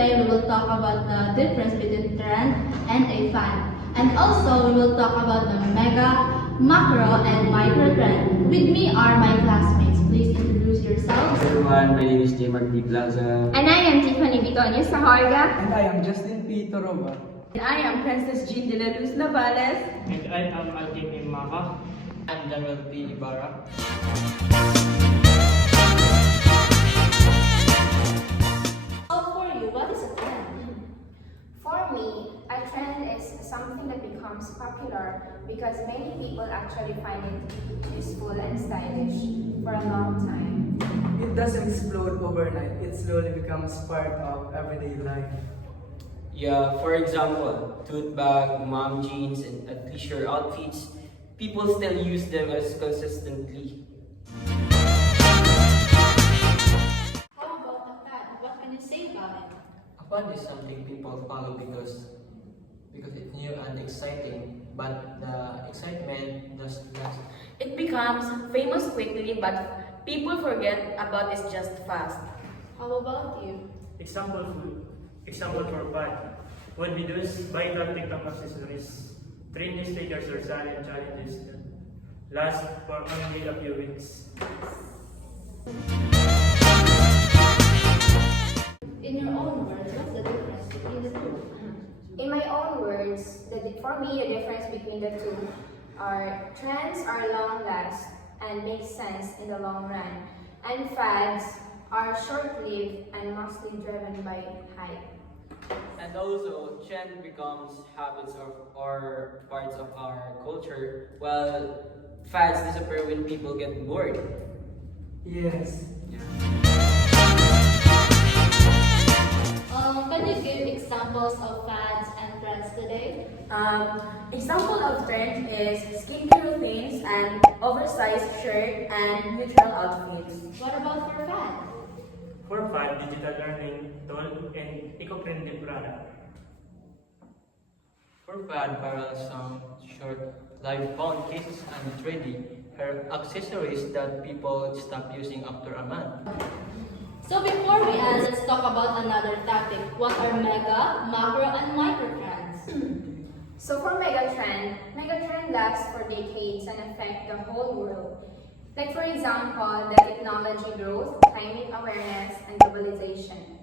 today we will talk about the difference between trend and a fad. And also we will talk about the mega, macro, and micro trend. With me are my classmates. Please introduce yourselves. Everyone, my name is Jaymar P. Plaza. And I am Tiffany Bitonio Sahorga. And I am Justin P. Toroba. And I am Princess Jean de la Luz Navales. And I am Alvin Maka. I'm Daniel P. Ibarra. So for you, what is a trend? For me, a trend is something that becomes popular because many people actually find it useful and stylish for a long time. It doesn't explode overnight, it slowly becomes part of everyday life. Yeah, for example, tote bag, mom jeans, and athleisure outfits, people still use them as consistently. How about a fad? What can you say about it? A fad is something people follow because it's new and exciting, but the excitement does last. It becomes famous quickly, but people forget about it just fast. How about you? Example for fun would be those vital TikTok accessories, trendy stickers or silent challenges that last for only a few weeks. In your own words, what's the difference between the two? In my own words, for me, the difference between the two are trends are long last and make sense in the long run, and fads are short-lived and mostly driven by hype. And also, trend becomes habits or parts of our culture, while fads disappear when people get bored. Yes. Can you give examples of fads and trends today? Example of trend is skincare routines and oversized shirt and neutral outfits. What about for fad? For fun, digital learning tool and eco-friendly product. For fad, viral song, short live phone cases, and trendy hair accessories that people stop using after a month. So before we end, let's talk about another topic. What are mega, macro, and micro trends? So for megatrend lasts for decades and affect the whole world. Like for example, the technology growth, climate awareness, and globalization.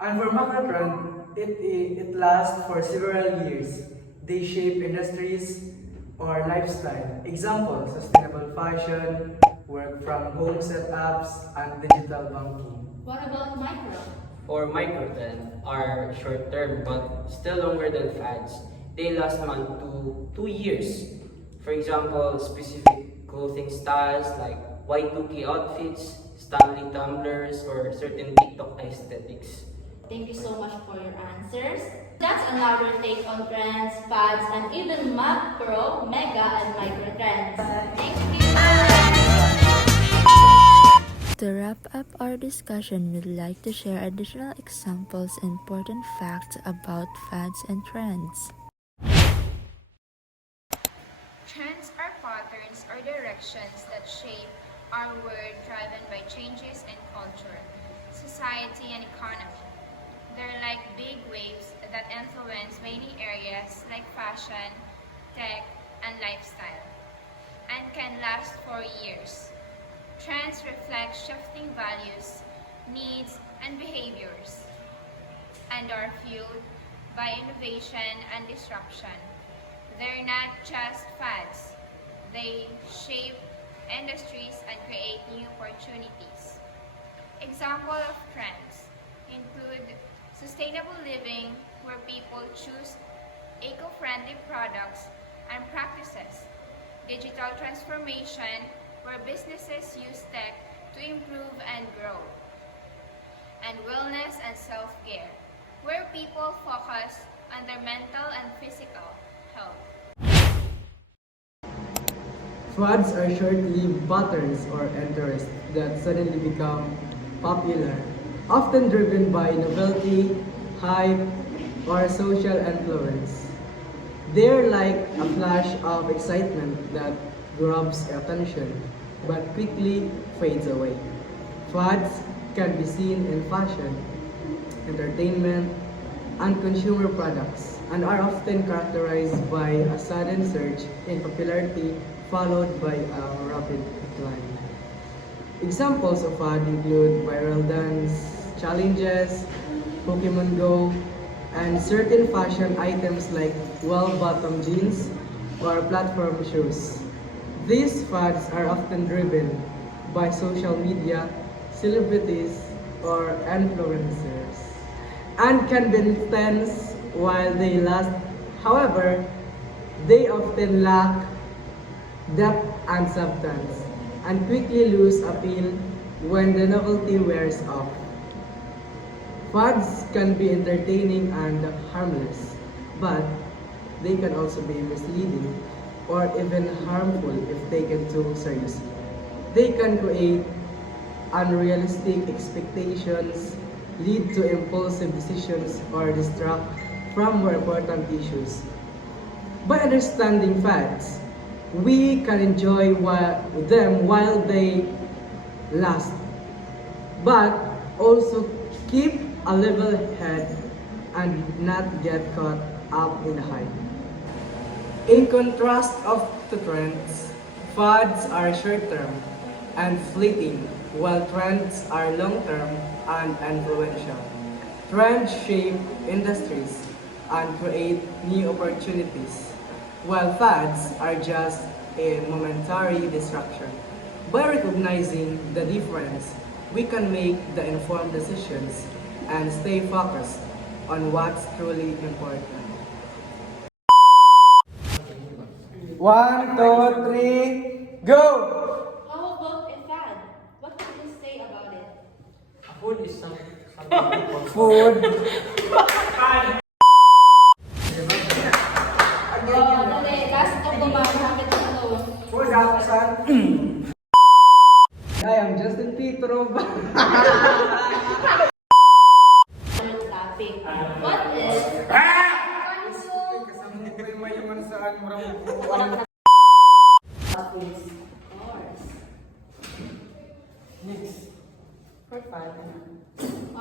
And for macro trend, it lasts for several years. They shape industries or lifestyle. Example, sustainable fashion, work from home setups, and digital banking. What about micro? Or micro trend are short term but still longer than fads. They last month to 2 years. For example, specific clothing styles like Y2K outfits, Stanley tumblers, or certain TikTok aesthetics. Thank you so much for your answers. That's another take on trends, fads, and even macro, mega, and micro trends. Thank you. To wrap up our discussion, we'd like to share additional examples and important facts about fads and trends. Trends are patterns or directions that shape our world driven by changes in culture, society, and economy. They're like big waves that influence many areas like fashion, tech, and lifestyle, and can last for years. Trends reflect shifting values, needs, and behaviors, and are fueled by innovation and disruption. They're not just fads. They shape industries and create new opportunities. Example of trends include sustainable living, where people choose eco-friendly products and practices, digital transformation, where businesses use tech to improve and grow, and wellness and self-care, where people focus on their mental and physical health. Fads are short-lived patterns or interests that suddenly become popular, often driven by novelty, hype, or social influence. They're like a flash of excitement that grabs attention but quickly fades away. Fads can be seen in fashion, entertainment, and consumer products, and are often characterized by a sudden surge in popularity followed by a rapid decline. Examples of fad include viral dance challenges, Pokemon Go, and certain fashion items like well-bottom jeans or platform shoes. These fads are often driven by social media, celebrities, or influencers, and can be intense while they last. However, they often lack depth and substance, and quickly lose appeal when the novelty wears off. Fads can be entertaining and harmless, but they can also be misleading or even harmful if taken too seriously. They can create unrealistic expectations, lead to impulsive decisions, or distract from more important issues. By understanding fads, we can enjoy them while they last, but also keep a level head and not get caught up in the hype. In contrast of the trends, fads are short-term and fleeting, while trends are long-term and influential. Trends shape industries and create new opportunities, while fads are just a momentary distraction. By recognizing the difference, we can make the informed decisions and stay focused on what's truly important. 1, 2, 3, go! How about a fad? What can you say about it? Food is something Food. Dali, last na po ba? Malapit na ito. I am Justin Petro. Another topic. What is...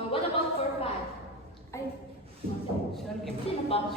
What about for fad? Ay, sino ba?